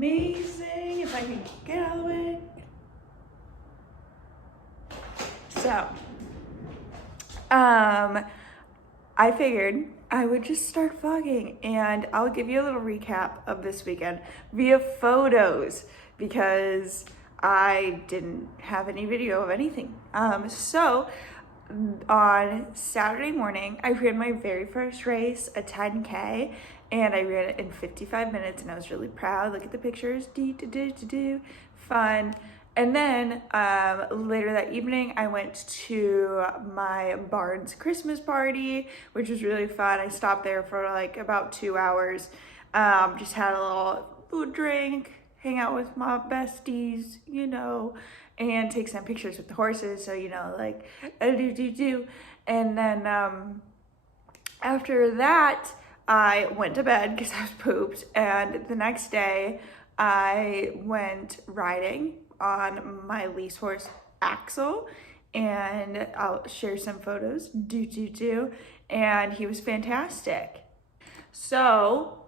amazing if I can get out of the way. So, I figured I would just start vlogging, and I'll give you a little recap of this weekend via photos because I didn't have any video of anything. So on Saturday morning, I ran my very first race, a 10K, and I ran it in 55 minutes, and I was really proud. Look at the pictures, fun. And then later that evening, I went to my Barnes Christmas party, which was really fun. I stopped there for like about 2 hours, just had a little food drink, hang out with my besties, you know, and take some pictures with the horses. So, you know, like, And then after that, I went to bed because I was pooped. And the next day, I went riding on my lease horse, Axel. And I'll share some photos, and he was fantastic. So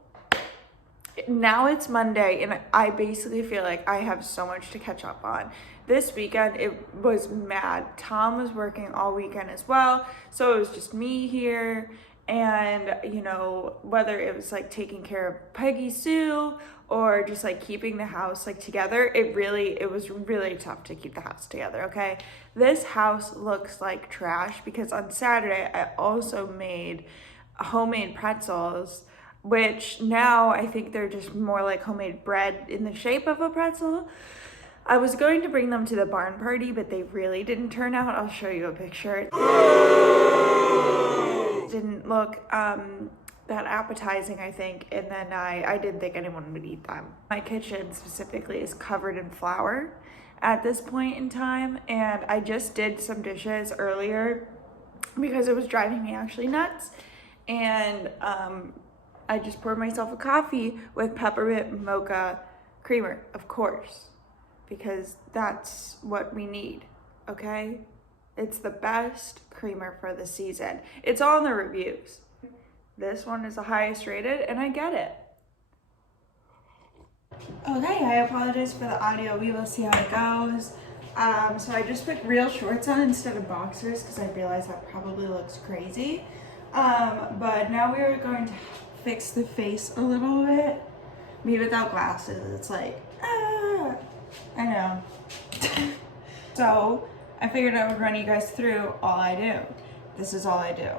now it's Monday, and I basically feel like I have so much to catch up on. This weekend, it was mad. Tom was working all weekend as well, so it was just me here. And, you know, whether it was like taking care of Peggy Sue or just like keeping the house like together, it was really tough to keep the house together, okay? This house looks like trash because on Saturday, I also made homemade pretzels, which now I think they're just more like homemade bread in the shape of a pretzel. I was going to bring them to the barn party, but they really didn't turn out. I'll show you a picture. Didn't look that appetizing, I think, and then I didn't think anyone would eat them. My kitchen specifically is covered in flour at this point in time, and I just did some dishes earlier because it was driving me actually nuts. And I just poured myself a coffee with peppermint mocha creamer, of course, because that's what we need, okay? It's the best creamer for the season. It's all in the reviews. This one is the highest rated, and I get it. Okay, I apologize for the audio. We will see how it goes. So I just put real shorts on instead of boxers because I realized that probably looks crazy. But now we are going to fix the face a little bit. Me without glasses, it's like, I know. So I figured I would run you guys through all I do. This is all I do.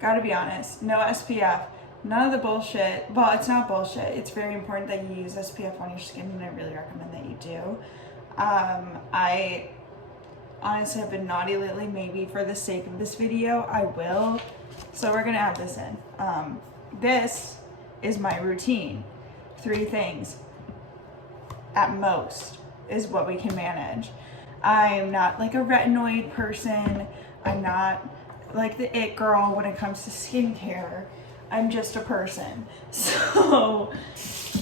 Gotta be honest, no SPF, none of the bullshit. Well, it's not bullshit. It's very important that you use SPF on your skin, and I really recommend that you do. I honestly have been naughty lately. Maybe for the sake of this video, I will. So we're gonna add this in. This is my routine. 3 things at most is what we can manage. I'm not like a retinoid person. I'm not like the it girl when it comes to skincare. I'm just a person. So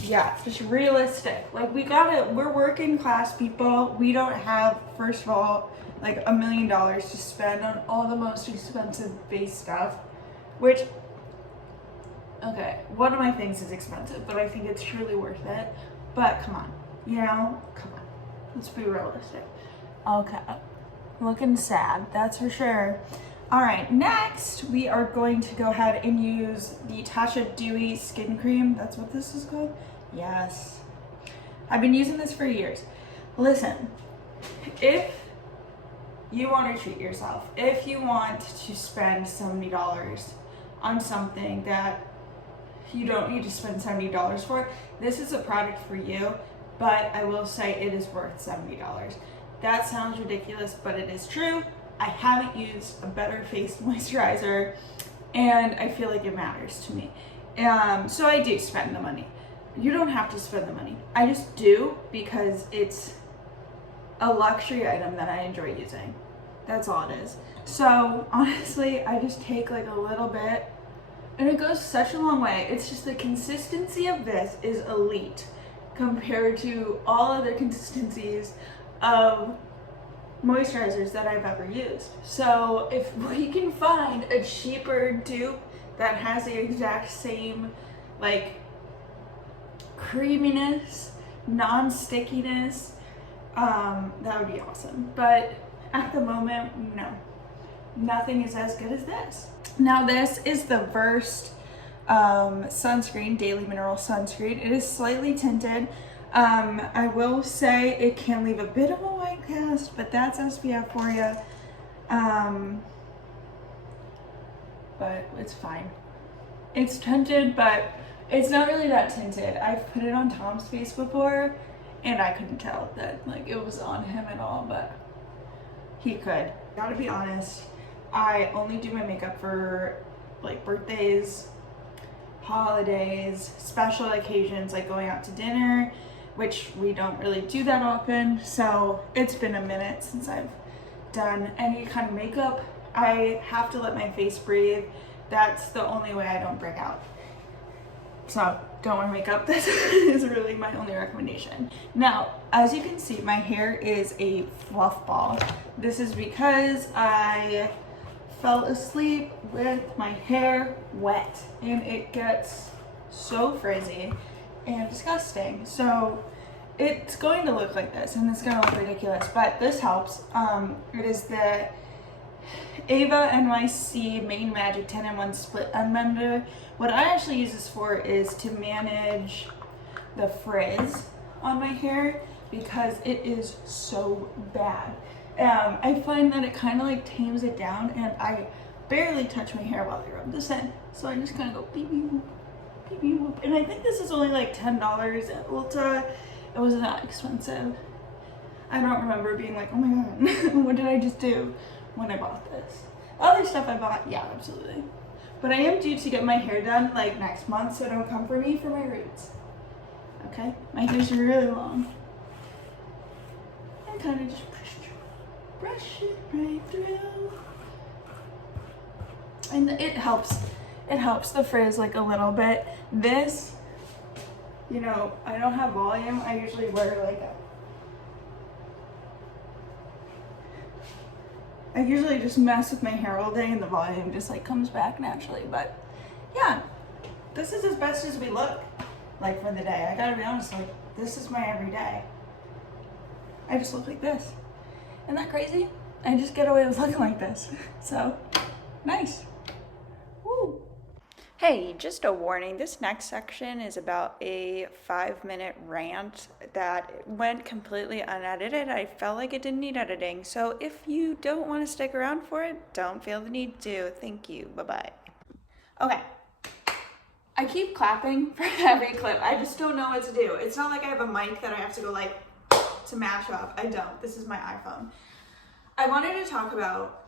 yeah, just realistic. Like we're working class people. We don't have, first of all, like $1 million to spend on all the most expensive base stuff, which, okay, one of my things is expensive, but I think it's truly worth it. But come on, you know, come on, let's be realistic. Okay, looking sad, that's for sure. All right, next we are going to go ahead and use the Tasha Dewy Skin Cream. That's what this is called? Yes. I've been using this for years. Listen, if you want to treat yourself, if you want to spend $70 on something that you don't need to spend $70 for, this is a product for you, but I will say it is worth $70. That sounds ridiculous, but it is true. I haven't used a better face moisturizer, and I feel like it matters to me. So I do spend the money. You don't have to spend the money. I just do because it's a luxury item that I enjoy using. That's all it is. So honestly, I just take like a little bit, and it goes such a long way. It's just the consistency of this is elite compared to all other consistencies of moisturizers that I've ever used. So if we can find a cheaper dupe that has the exact same like creaminess, non-stickiness, that would be awesome. But at the moment, no, nothing is as good as this. Now this is the Versed sunscreen, Daily Mineral Sunscreen. It is slightly tinted. I will say it can leave a bit of a white cast, but that's SPF for you. But it's fine. It's tinted, but it's not really that tinted. I've put it on Tom's face before, and I couldn't tell that like it was on him at all, but he could. Gotta be honest, I only do my makeup for like birthdays, holidays, special occasions, like going out to dinner, which we don't really do that often. So it's been a minute since I've done any kind of makeup. I have to let my face breathe. That's the only way I don't break out. So don't wear makeup. This is really my only recommendation. Now, as you can see, my hair is a fluff ball. This is because I fell asleep with my hair wet and it gets so frizzy and disgusting. So it's going to look like this and it's going to look ridiculous, but this helps. It is the Ava NYC Main Magic 10-in-1 Split Unbender. What I actually use this for is to manage the frizz on my hair because it is so bad. I find that it kind of like tames it down, and I barely touch my hair while I rub this in. So I just kind of go beep beep whoop, beep beep whoop. And I think this is only like $10 at Ulta. It wasn't that expensive. I don't remember being like, oh my god, what did I just do when I bought this? Other stuff I bought, yeah, absolutely. But I am due to get my hair done like next month, so don't come for me for my roots. Okay? My hair's really long. I kind of just brush it right through. And it helps the frizz like a little bit. This, you know, I don't have volume. I usually wear like a, I usually just mess with my hair all day and the volume just like comes back naturally. But yeah, this is as best as we look like for the day. I gotta be honest, like this is my everyday. I just look like this. Isn't that crazy? I just get away with looking like this. So nice. Woo. Hey, just a warning, this next section is about a 5-minute rant that went completely unedited. I felt like it didn't need editing. So if you don't want to stick around for it, don't feel the need to. Thank you. Bye-bye. Okay. I keep clapping for every clip. I just don't know what to do. It's not like I have a mic that I have to go like to match up. I don't. This is my iPhone. I wanted to talk about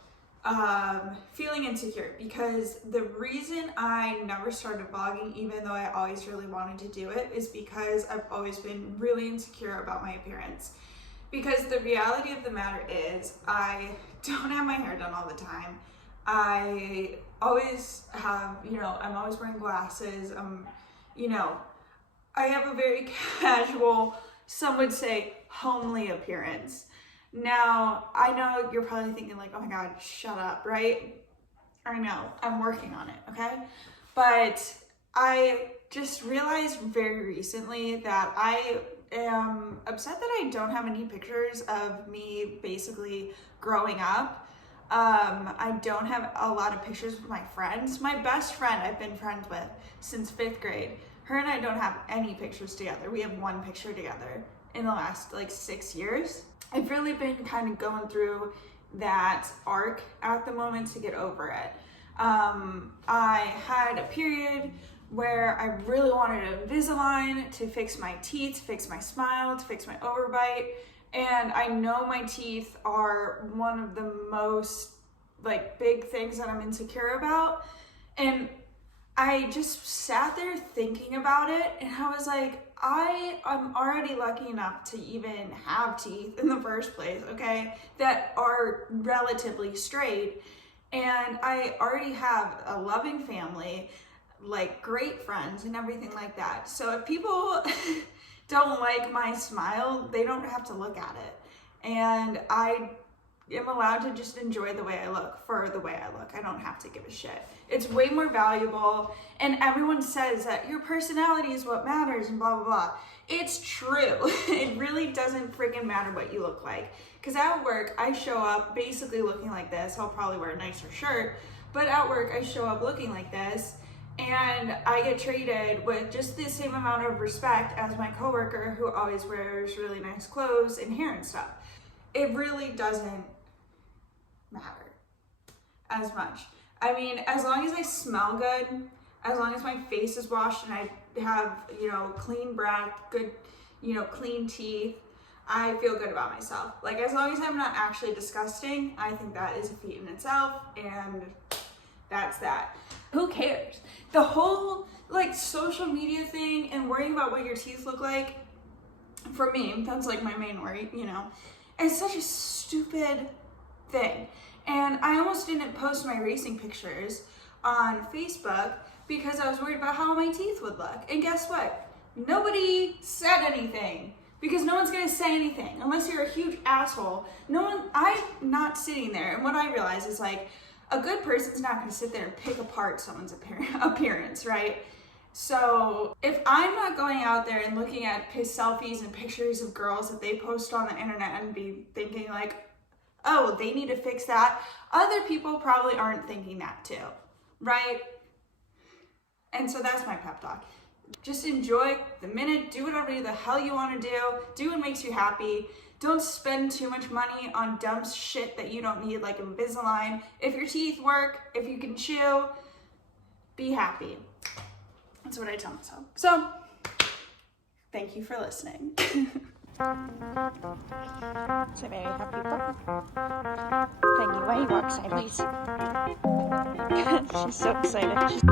feeling insecure, because the reason I never started vlogging, even though I always really wanted to do it, is because I've always been really insecure about my appearance. Because the reality of the matter is I don't have my hair done all the time. I always have, you know, I'm always wearing glasses. You know, I have a very casual, some would say homely appearance. Now, I know you're probably thinking like, oh my god, shut up, right? I know, I'm working on it, okay? But I just realized very recently that I am upset that I don't have any pictures of me basically growing up. I don't have a lot of pictures with my friends. My best friend I've been friends with since 5th grade. Her and I don't have any pictures together. We have one picture together in the last like 6 years. I've really been kind of going through that arc at the moment to get over it. I had a period where I really wanted a Invisalign to fix my teeth, to fix my smile, to fix my overbite. And I know my teeth are one of the most like big things that I'm insecure about. And I just sat there thinking about it, and I was like, I am already lucky enough to even have teeth in the first place, okay, that are relatively straight. And I already have a loving family, like great friends and everything like that. So if people don't like my smile, they don't have to look at it. And I am allowed to just enjoy the way I look for the way I look. I don't have to give a shit. It's way more valuable. And everyone says that your personality is what matters and blah, blah, blah. It's true. It really doesn't freaking matter what you look like. Because at work, I show up basically looking like this. I'll probably wear a nicer shirt. But at work, I show up looking like this. And I get treated with just the same amount of respect as my coworker who always wears really nice clothes and hair and stuff. It really doesn't matter as much. I mean, as long as I smell good, as long as my face is washed and I have, you know, clean breath, good, you know, clean teeth, I feel good about myself. Like, as long as I'm not actually disgusting, I think that is a feat in itself, and that's that. Who cares? The whole, like, social media thing and worrying about what your teeth look like, for me, that's like my main worry, you know, it's such a stupid thing. And I almost didn't post my racing pictures on Facebook because I was worried about how my teeth would look. And guess what? Nobody said anything, because no one's gonna say anything unless you're a huge asshole. I'm not sitting there. And what I realize is, like, a good person's not gonna sit there and pick apart someone's appearance, right? So if I'm not going out there and looking at selfies and pictures of girls that they post on the internet and be thinking like, oh, they need to fix that, other people probably aren't thinking that too, right? And so that's my pep talk. Just enjoy the minute, do whatever the hell you want to do what makes you happy. Don't spend too much money on dumb shit that you don't need, like Invisalign. If your teeth work, if you can chew, be happy. That's what I tell myself. So, thank you for listening. It's a very happy puppy. Peggy, why you walk sideways? She's so excited.